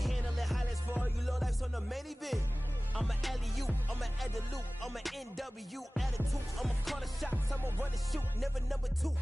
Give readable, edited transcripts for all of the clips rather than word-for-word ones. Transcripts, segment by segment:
handle it highlights for you low lifes on the main event. I'm a alley-oop, I'm a add the loop, I'm a NW attitude, I'm a call the shots, I'm a run and shoot, never number two.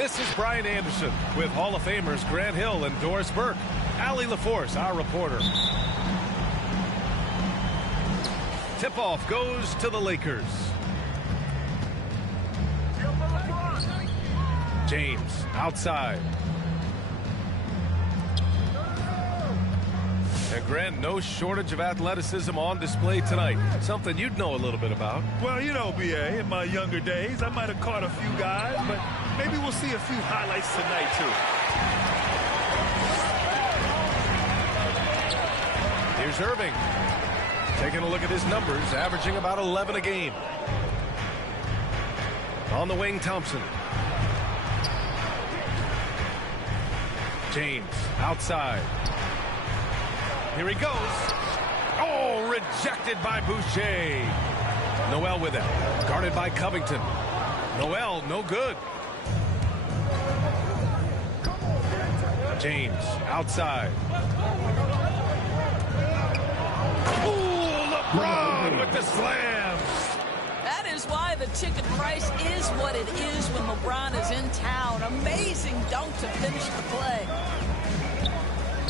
This is Brian Anderson with Hall of Famers Grant Hill and Doris Burke. Allie LaForce, our reporter. Tip-off goes to the Lakers. James outside. And Grant, no shortage of athleticism on display tonight. Something you'd know a little bit about. Well, you know, B.A., in my younger days, I might have caught a few guys, but maybe we'll see a few highlights tonight, too. Here's Irving. Taking a look at his numbers, averaging about 11 a game. On the wing, Thompson. James outside. Here he goes. Oh, rejected by Boucher. Noel with it. Guarded by Covington. Noel, no good. James outside. Ooh, LeBron with the slams. That is why the ticket price is what it is when LeBron is in town. Amazing dunk to finish the play.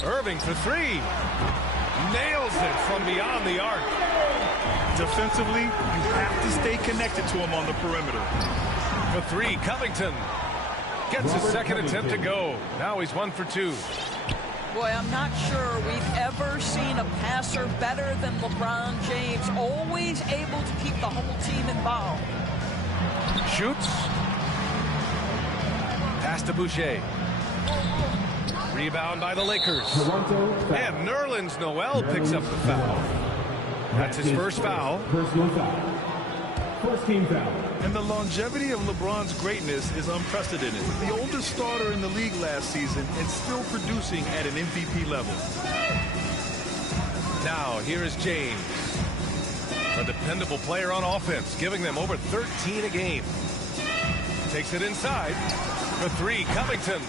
Irving for three. Nails it from beyond the arc. Defensively, you have to stay connected to him on the perimeter. For three, Covington gets his second attempt to go. Now he's 1 for 2. Boy, I'm not sure we've ever seen a passer better than LeBron James. Always able to keep the whole team involved. Shoots. Pass to Boucher. Rebound by the Lakers. And Nerlens Noel picks up the foul. That's his first foul. Personal foul. First team foul. And the longevity of LeBron's greatness is unprecedented. The oldest starter in the league last season and still producing at an MVP level. Now, here is James. A dependable player on offense, giving them over 13 a game. Takes it inside. For three, Covington.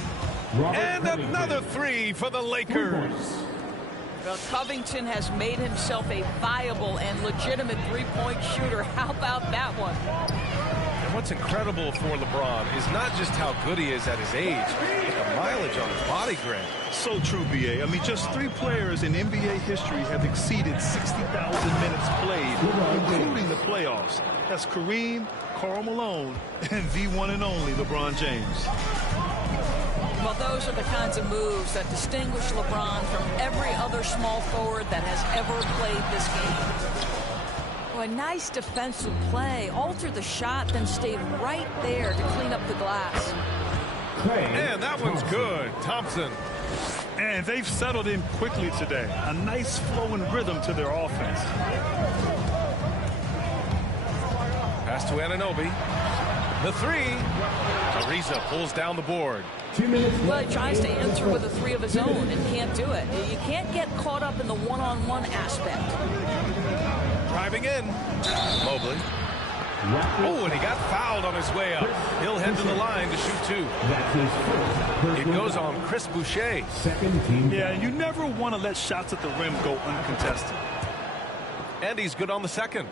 And another three for the Lakers. Well, Covington has made himself a viable and legitimate three-point shooter. How about that one? And what's incredible for LeBron is not just how good he is at his age, but the mileage on his body, Grant. So true, B.A. I mean, just 3 players in NBA history have exceeded 60,000 minutes played, including the playoffs. That's Kareem, Karl Malone, and the one and only LeBron James. Well, those are the kinds of moves that distinguish LeBron from every other small forward that has ever played this game. Well, a nice defensive play. Altered the shot, then stayed right there to clean up the glass. And that one's good. Thompson. And they've settled in quickly today. A nice flow and rhythm to their offense. Pass to Anunoby. The three. Ariza pulls down the board. 2 minutes. Well, he tries to answer with a three of his own and can't do it. You can't get caught up in the one-on-one aspect. Driving in. Mobley. Oh, and he got fouled on his way up. He'll head to the line to shoot 2. That's his first. It goes on Chris Boucher. Second team. Yeah, you never want to let shots at the rim go uncontested. And he's good on the second.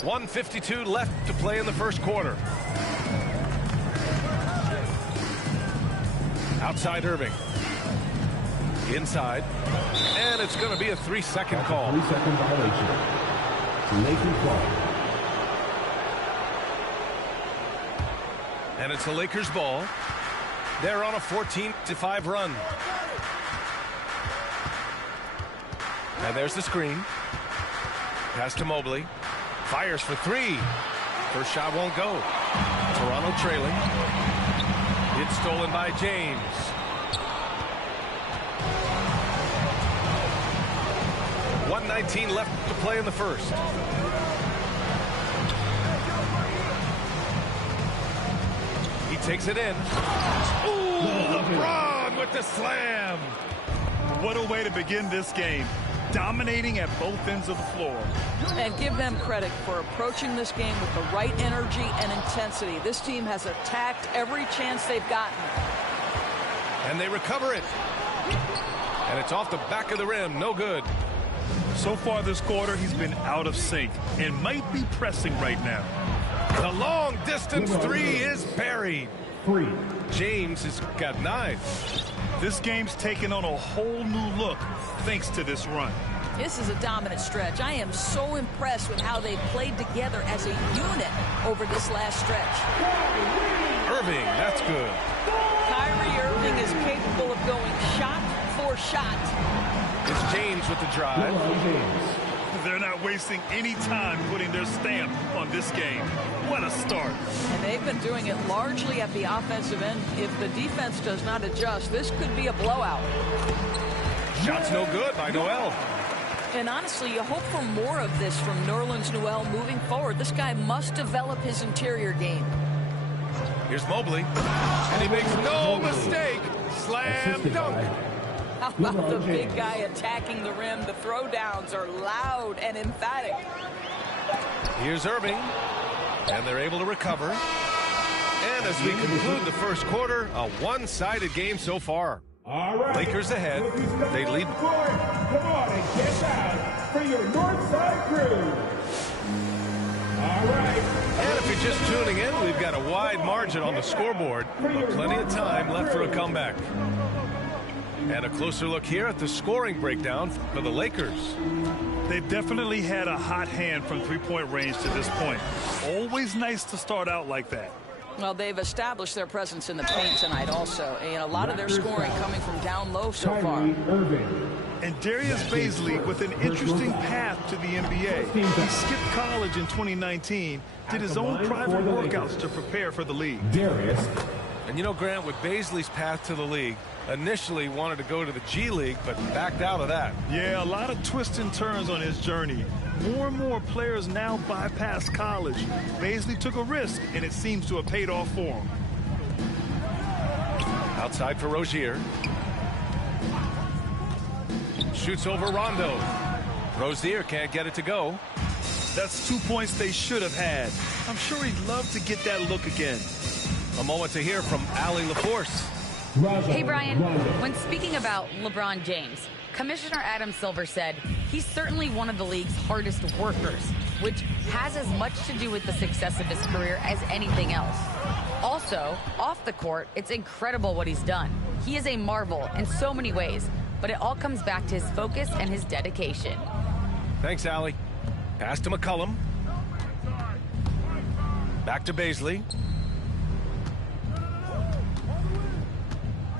1:52 left to play in the first quarter. Outside Irving. Inside. And it's going to be a 3-second call. 3-second violation. Lakers ball. And it's the Lakers ball. They're on a 14-5 run. And there's the screen. Pass to Mobley. Fires for 3. First shot won't go. Toronto trailing. It's stolen by James. .119 left to play in the first. He takes it in. Ooh, LeBron with the slam. What a way to begin this game. Dominating at both ends of the floor. And give them credit for approaching this game with the right energy and intensity. This team has attacked every chance they've gotten. And they recover it. And it's off the back of the rim. No good. So far this quarter, he's been out of sync and might be pressing right now. The long distance 3 is buried. 3. James has got 9. This game's taken on a whole new look thanks to this run. This is a dominant stretch. I am so impressed with how they played together as a unit over this last stretch. Irving, that's good. Kyrie Irving is capable of going shot for shot. It's James with the drive. They're not wasting any time putting their stamp on this game. What a start. And they've been doing it largely at the offensive end. If the defense does not adjust, this could be a blowout. Shot's no good by Noel. And honestly, you hope for more of this from Nerlens Noel moving forward. This guy must develop his interior game. Here's Mobley. And he makes no mistake. Slam dunk. How about the big guy attacking the rim? The throwdowns are loud and emphatic. Here's Irving. And they're able to recover. And as we conclude the first quarter, a one-sided game so far. All right. Lakers ahead. They lead. Come on and get out for your Northside crew. All right. And if you're just tuning in, we've got a wide margin on the scoreboard, but plenty of time left for a comeback. And a closer look here at the scoring breakdown for the Lakers. They've definitely had a hot hand from three-point range to this point. Always nice to start out like that. Well, they've established their presence in the paint tonight also. And a lot of their scoring coming from down low so far. And Darius Bazley with an interesting path to the NBA. He skipped college in 2019, did his own private workouts to prepare for the league. Darius. And you know, Grant, with Bazley's path to the league, Initially wanted to go to the G League, but backed out of that. Yeah, a lot of twists and turns on his journey. More and more players now bypass college. Bazley took a risk, and it seems to have paid off for him. Outside for Rozier. Shoots over Rondo. Rozier can't get it to go. That's 2 points they should have had. I'm sure he'd love to get that look again. A moment to hear from Allie LaForce. Hey, Brian, when speaking about LeBron James, Commissioner Adam Silver said he's certainly one of the league's hardest workers, which has as much to do with the success of his career as anything else. Also, off the court, it's incredible what he's done. He is a marvel in so many ways, but it all comes back to his focus and his dedication. Thanks, Allie. Pass to McCollum. Back to Bazley.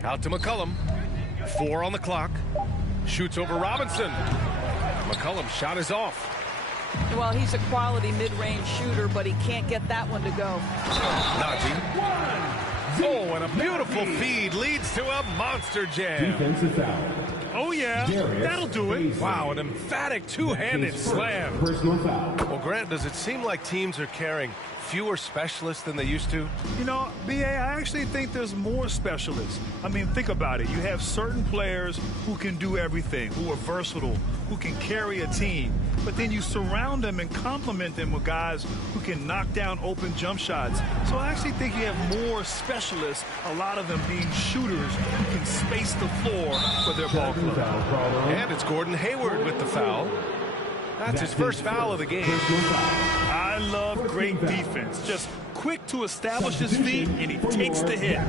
Out to McCollum. 4 on the clock. Shoots over Robinson. McCollum's shot is off. Well, he's a quality mid-range shooter, but he can't get that one to go. Najee. Oh, and a beautiful feed leads to a monster jam. Defensive foul. Oh, yeah, that'll do it. Wow, an emphatic two-handed slam. Personal foul. Well, Grant, does it seem like teams are carrying fewer specialists than they used to? You know, B.A., I actually think there's more specialists. I mean, think about it. You have certain players who can do everything, who are versatile, who can carry a team. But then you surround them and complement them with guys who can knock down open jump shots. So I actually think you have more specialists, a lot of them being shooters who can space the floor for their ball club. And it's Gordon Hayward with the foul. That's his first foul of the game. I love great defense. Just quick to establish his feet, and he takes the hit.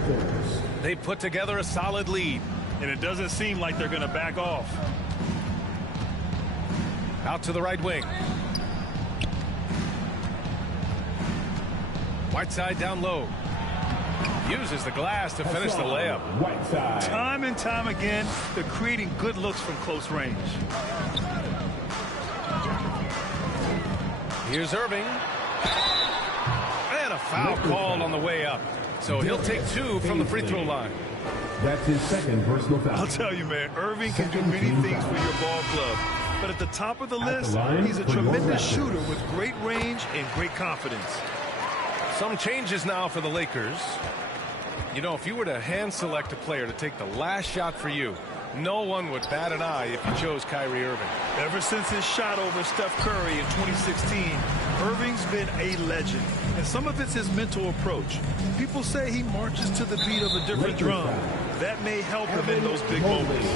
They put together a solid lead. And it doesn't seem like they're going to back off. Out to the right wing. Whiteside down low. Uses the glass to finish the layup. Whiteside. Time and time again, they're creating good looks from close range. Here's Irving. And a foul called on the way up. So he'll take 2 from the free throw line. That's his second personal foul. I'll tell you, man, Irving can do many things for your ball club. But at the top of the list, he's a tremendous shooter with great range and great confidence. Some changes now for the Lakers. You know, if you were to hand select a player to take the last shot for you, no one would bat an eye if you chose Kyrie Irving. Ever since his shot over Steph Curry in 2016, Irving's been a legend. And some of it's his mental approach. People say he marches to the beat of a different drum. That may help him in those big moments.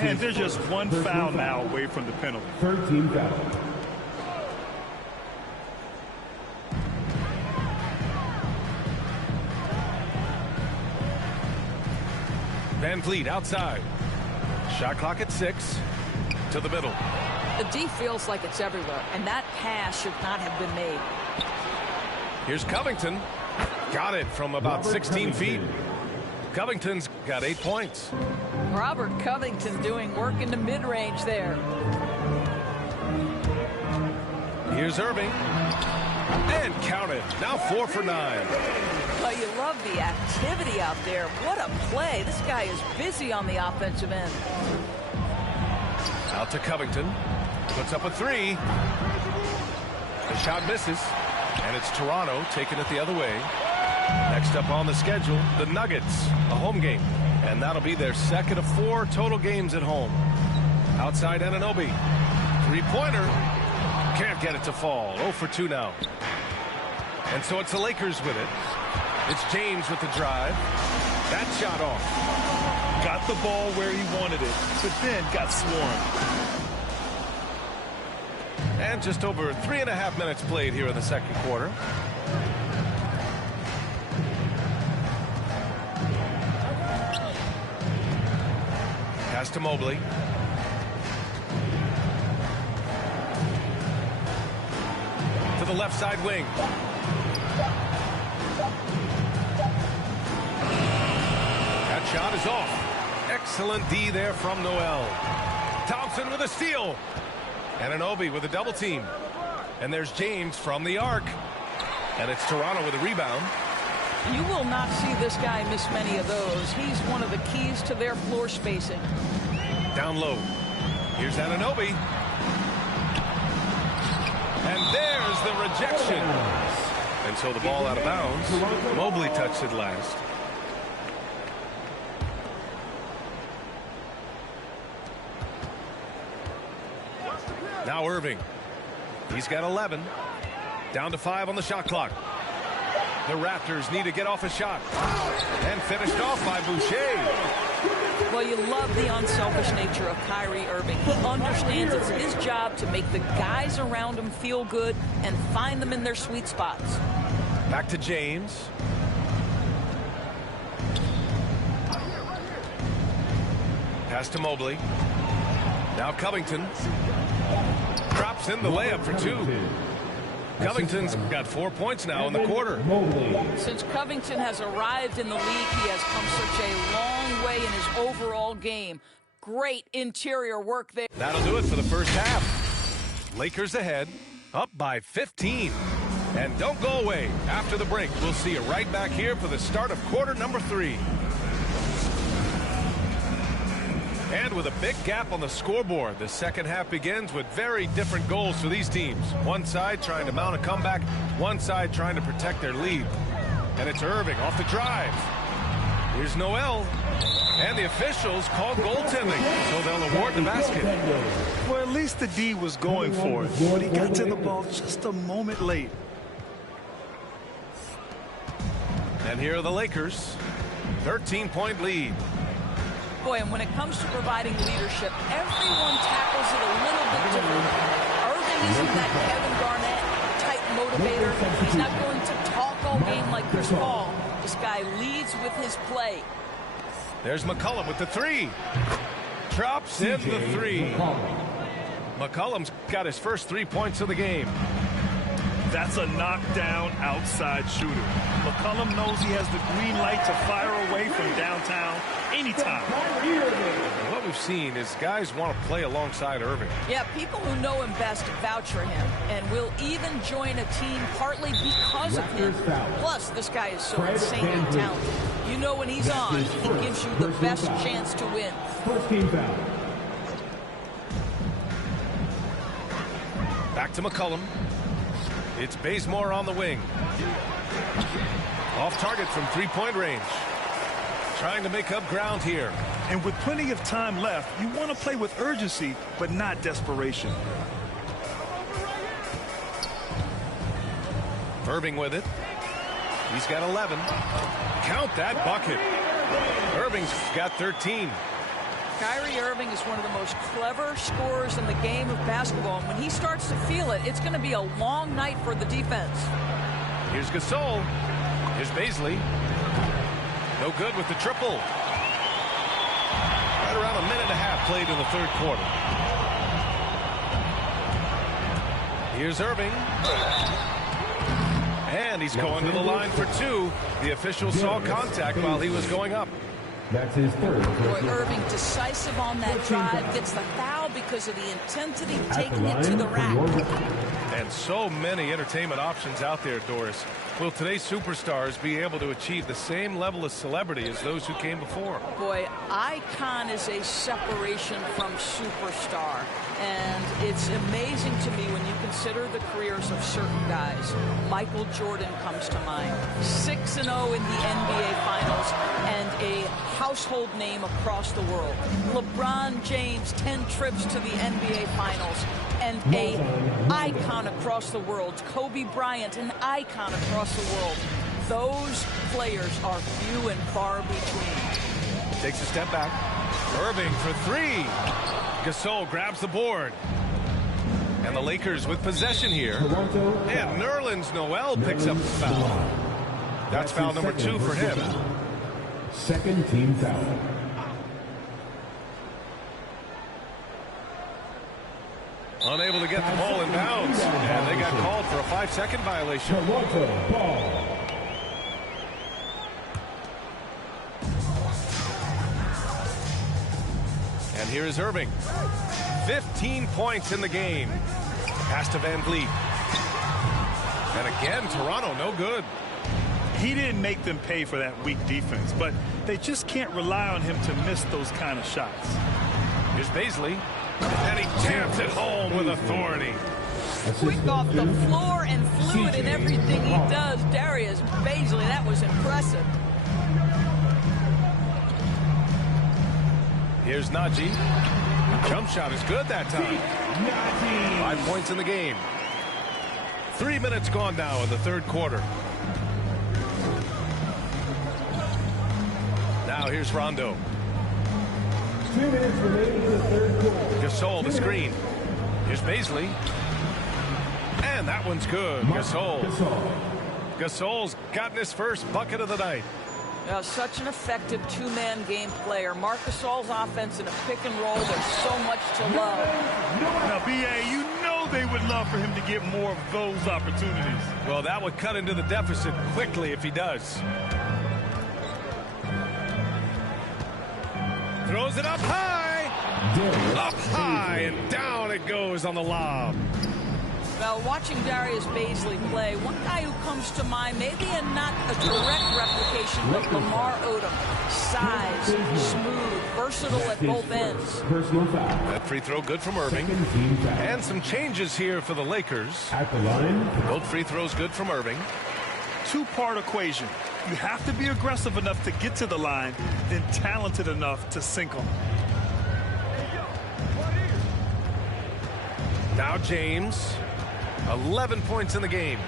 And they're just one foul now away from the penalty. 13 foul. Van Vliet outside. Shot clock at 6. To the middle. The D feels like it's everywhere, and that pass should not have been made. Here's Covington. Got it from about 16 feet. Covington's got 8 points. Robert Covington doing work in the mid-range there. Here's Irving. And count it. Now 4 for 9. Well, you love the activity out there. What a play. This guy is busy on the offensive end. Out to Covington. Puts up a 3. The shot misses. And it's Toronto taking it the other way. Next up on the schedule, the Nuggets, a home game. And that'll be their second of 4 total games at home. Outside Anunoby. 3-pointer. Can't get it to fall. 0 for 2 now. And so it's the Lakers with it. It's James with the drive. That shot off. Got the ball where he wanted it, but then got swarmed. And just over 3.5 minutes played here in the second quarter. Pass to Mobley. To the left side wing. That shot is off. Excellent D there from Noel. Thompson with a steal. Anunoby with a double team. And there's James from the arc. And it's Toronto with a rebound. You will not see this guy miss many of those. He's one of the keys to their floor spacing. Down low. Here's Anunoby. And there's the rejection. And so the ball out of bounds. Mobley touched it last. Now Irving. He's got 11. Down to 5 on the shot clock. The Raptors need to get off a shot. And finished off by Boucher. Well, you love the unselfish nature of Kyrie Irving. He understands it's his job to make the guys around him feel good and find them in their sweet spots. Back to James. Pass to Mobley. Now Covington. Drops in the layup for 2. Covington's got 4 points now in the quarter. Since Covington has arrived in the league, he has come such a long way in his overall game. Great interior work there. That'll do it for the first half. Lakers ahead, up by 15. And don't go away. After the break, we'll see you right back here for the start of quarter number 3. And with a big gap on the scoreboard, the second half begins with very different goals for these teams. One side trying to mount a comeback, one side trying to protect their lead. And it's Irving off the drive. Here's Noel. And the officials call goaltending, so they'll award the basket. Well, at least the D was going for it, but he got to the ball just a moment late. And here are the Lakers. 13-point lead. Boy, and when it comes to providing leadership, everyone tackles it a little bit differently. Irving isn't that Kevin Garnett type motivator. He's not going to talk all game like Chris Paul. This guy leads with his play. There's McCollum with the 3. Drops in the 3. McCollum's got his first 3 points of the game. That's a knockdown outside shooter. McCollum knows he has the green light to fire away from downtown anytime. And what we've seen is guys want to play alongside Irving. Yeah, people who know him best vouch for him and will even join a team partly because of him. Plus, this guy is so insanely talented. You know when he's on, he gives you the best chance to win. First team foul. Back to McCollum. It's Bazemore on the wing. Off target from 3-point range. Trying to make up ground here. And with plenty of time left, you want to play with urgency, but not desperation. Irving with it. He's got 11. Count that bucket. Irving's got 13. Kyrie Irving is one of the most clever scorers in the game of basketball. And when he starts to feel it, it's going to be a long night for the defense. Here's Gasol. Here's Bazley. No good with the triple. Right around a minute and a half played in the third quarter. Here's Irving. And he's going to the line for 2. The official saw contact while he was going up. That's his third. Boy, Irving decisive on that drive, gets the foul because of the intensity taking it to the rack. And so many entertainment options out there, Doris. Will today's superstars be able to achieve the same level of celebrity as those who came before? Boy, icon is a separation from superstar. And it's amazing to me when you consider the careers of certain guys. Michael Jordan comes to mind. 6-0 in the NBA Finals and a household name across the world. LeBron James, 10 trips to the NBA Finals and a icon across the world. Kobe Bryant, an icon across the world. Those players are few and far between. Takes a step back. Irving for 3. Gasol grabs the board. And the Lakers with possession here. And Nerlens Noel picks up the foul. That's foul number 2 for him. Second team foul. Unable to get the ball in bounds. And they got called for a 5-second violation. Toronto ball. And here is Irving. 15 points in the game. Pass to Van Vliet. And again, Toronto no good. He didn't make them pay for that weak defense, but they just can't rely on him to miss those kind of shots. Here's Bazley, and he jams it home with authority. Quick off the floor and fluid in everything he does. Darius Bazley, that was impressive. Here's Najee. Jump shot is good that time. 5 points in the game. 3 minutes gone now in the third quarter. Now here's Rondo. 2 minutes remaining in the third quarter. Gasol the screen. Here's Bazley. And that one's good. Gasol's gotten his first bucket of the night. Such an effective two-man game player. Marc Gasol's offense in a pick and roll, there's so much to love. Now, B.A., you know they would love for him to get more of those opportunities. Well, that would cut into the deficit quickly if he does. Throws it up high. Up high, and down it goes on the lob. Well, watching Darius Bazley play, one guy who comes to mind, maybe not a direct replication, but Lamar Odom. Size, smooth, versatile at both ends. That free throw good from Irving. And some changes here for the Lakers. At the line. Both free throws good from Irving. Two-part equation. You have to be aggressive enough to get to the line, then talented enough to sink them. Now James. 11 points in the game.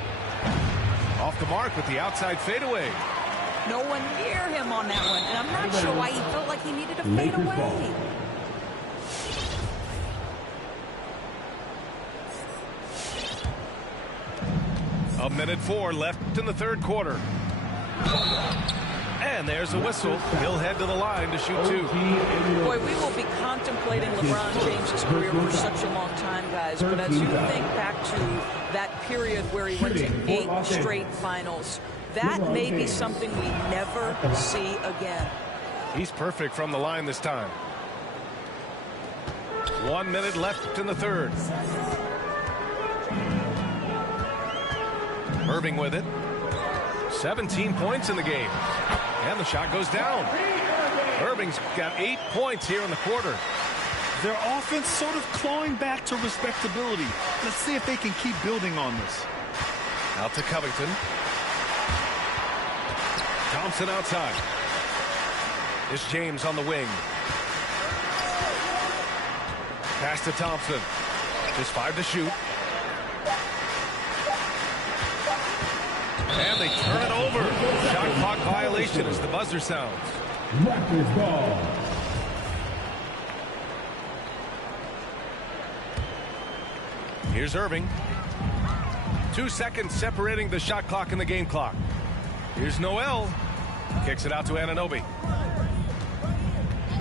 Off the mark with the outside fadeaway. No one near him on that one, and I'm not sure why he felt like he needed to fade away. A minute 4 left in the third quarter. And there's a whistle. He'll head to the line to shoot 2. Boy, we will be contemplating LeBron James' career for such a long time, guys. But as you think back to that period where he went to 8 straight finals, that may be something we never see again. He's perfect from the line this time. 1 minute left in the third. Irving with it. 17 points in the game. And the shot goes down. Irving's got 8 points here in the quarter. Their offense sort of clawing back to respectability. Let's see if they can keep building on this. Out to Covington. Thompson outside. It's James on the wing. Pass to Thompson. Just 5 to shoot. And they turn it over. Shot clock violation as the buzzer sounds. Raptors ball. Here's Irving. 2 seconds separating the shot clock and the game clock. Here's Noel. Kicks it out to Anunoby.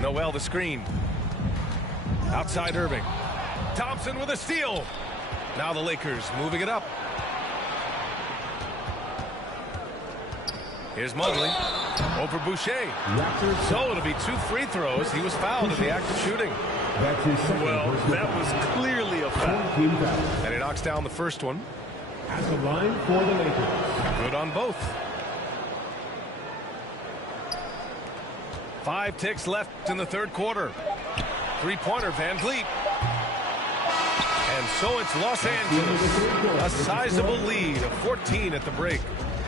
Noel the screen. Outside Irving. Thompson with a steal. Now the Lakers moving it up. Here's Mobley over Boucher. So it'll be 2 free throws. He was fouled in the act of shooting. Well, that was clearly a foul. And he knocks down the first one. At the line for the Lakers. Good on both. 5 ticks left in the third quarter. 3-pointer Van Vliet. And so it's Los Angeles. A sizable lead of 14 at the break.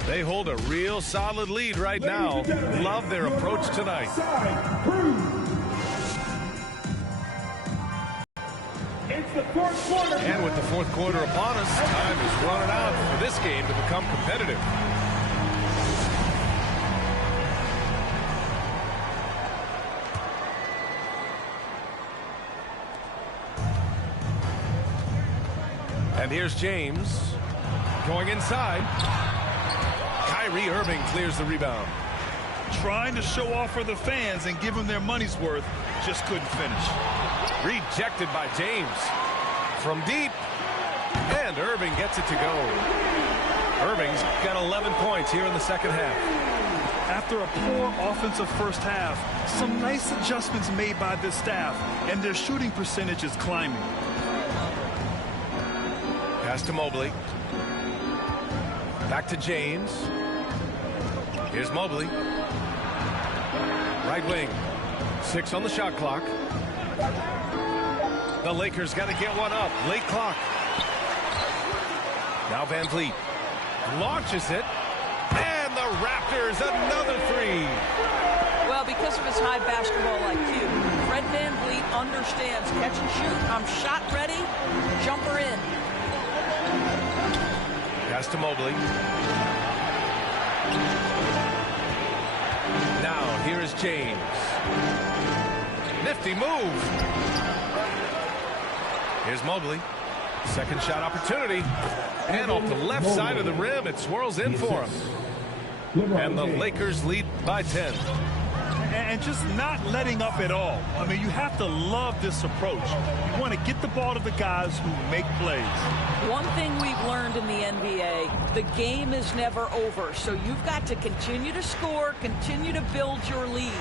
They hold a real solid lead right now. Love their approach tonight. It's the fourth quarter. And with the fourth quarter upon us, time is running out for this game to become competitive. And here's James going inside. Kyrie Irving clears the rebound. Trying to show off for the fans and give them their money's worth, just couldn't finish. Rejected by James. From deep. And Irving gets it to go. Irving's got 11 points here in the second half. After a poor offensive first half, some nice adjustments made by this staff, and their shooting percentage is climbing. Pass to Mobley. Back to James. Here's Mobley. Right wing. 6 on the shot clock. The Lakers got to get one up. Late clock. Now Van Vliet launches it. And the Raptors, another three. Well, because of his high basketball IQ, Fred Van Vliet understands catch and shoot. I'm shot ready. Jumper in. Pass to Mobley. Now, here is James. Nifty move. Here's Mobley. Second shot opportunity. And off the left side of the rim, it swirls in for him. And the Lakers lead by 10. And just not letting up at all. I mean, you have to love this approach. You want to get the ball to the guys who make plays. One thing we've learned in the NBA, the game is never over. So you've got to continue to score, continue to build your lead.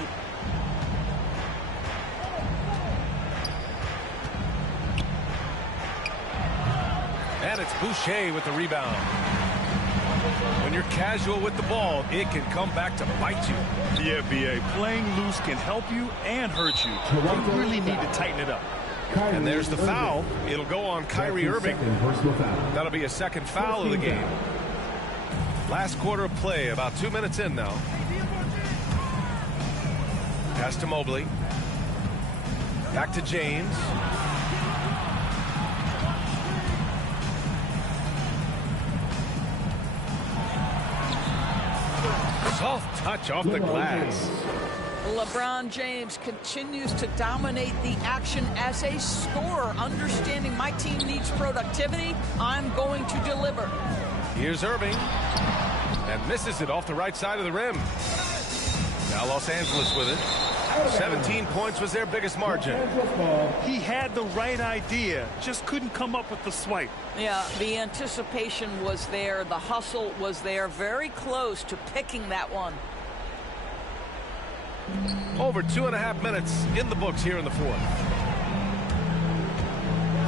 And it's Boucher with the rebound. When you're casual with the ball, it can come back to bite you. Yeah, B.A. Playing loose can help you and hurt you. You really need to tighten it up. And there's the foul. It'll go on Kyrie Irving. That'll be a second foul of the game. Last quarter of play, about 2 minutes in now. Pass to Mobley. Back to James. Soft touch off the glass. LeBron James continues to dominate the action as a scorer, understanding my team needs productivity. I'm going to deliver. Here's Irving. And misses it off the right side of the rim. Now Los Angeles with it. 17 points was their biggest margin. He had the right idea, just couldn't come up with the swipe. Yeah, the anticipation was there. The hustle was there. Very close to picking that one. Over 2.5 minutes in the books here in the fourth.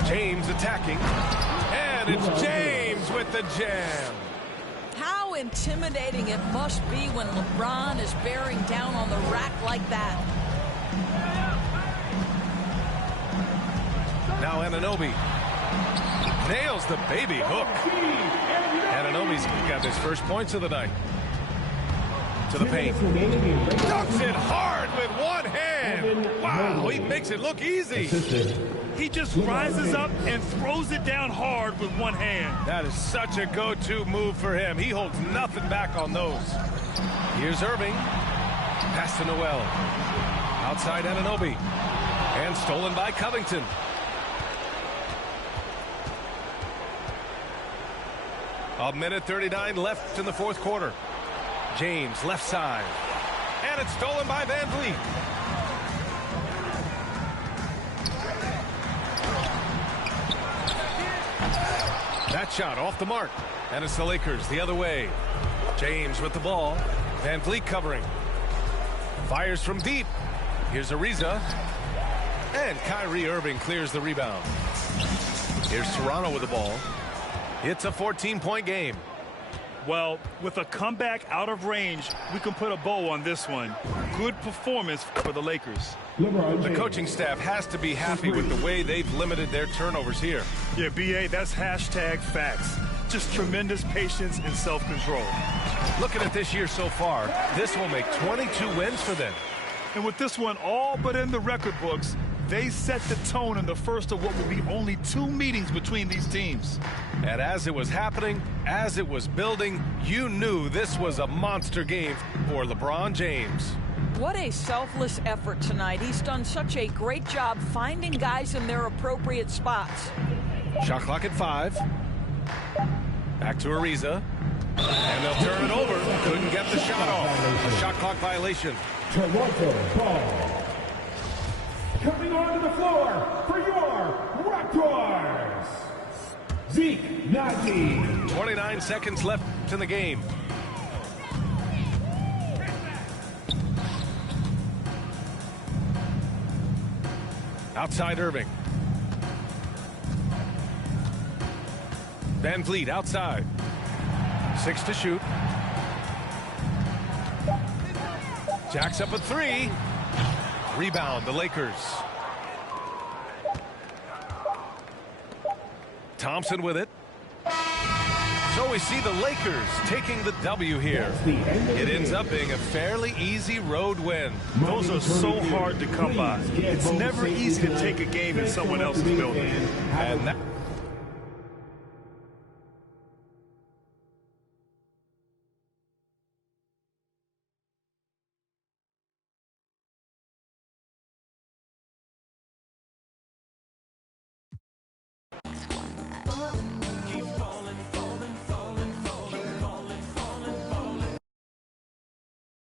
James attacking. And it's James with the jam. How intimidating it must be when LeBron is bearing down on the rack like that. Now Anunoby nails the baby hook. Anunoby's got his first points of the night. To the paint. Dunks it hard with one hand. Wow, he makes it look easy. He just rises up and throws it down hard with one hand. That is such a go-to move for him. He holds nothing back on those. Here's Irving. Pass to Noel. Outside Anunoby. And stolen by Covington. A minute 39 left in the fourth quarter. James left side. And it's stolen by Van Vliet. That shot off the mark. And it's the Lakers the other way. James with the ball. Van Vliet covering. Fires from deep. Here's Ariza. And Kyrie Irving clears the rebound. Here's Toronto with the ball. It's a 14-point game. Well, with a comeback out of range, we can put a bow on this one. Good performance for the Lakers. The coaching staff has to be happy with the way they've limited their turnovers here. Yeah, B.A., that's hashtag facts. Just tremendous patience and self-control. Looking at this year so far, this will make 22 wins for them. And with this one all but in the record books, they set the tone in the first of what will be only 2 meetings between these teams. And as it was happening, as it was building, you knew this was a monster game for LeBron James. What a selfless effort tonight. He's done such a great job finding guys in their appropriate spots. Shot clock at 5. Back to Ariza. And they'll turn it over. Couldn't get the shot off. A shot clock violation. Toronto ball. Coming onto the floor for your Raptors, Zeke Naji. 29 seconds left in the game. Outside Irving. Van Vliet outside. 6 to shoot. Jacks up a three. Rebound, the Lakers. Thompson with it. So we see the Lakers taking the W here. It ends up being a fairly easy road win. Those are so hard to come by. It's never easy to take a game in someone else's building. And that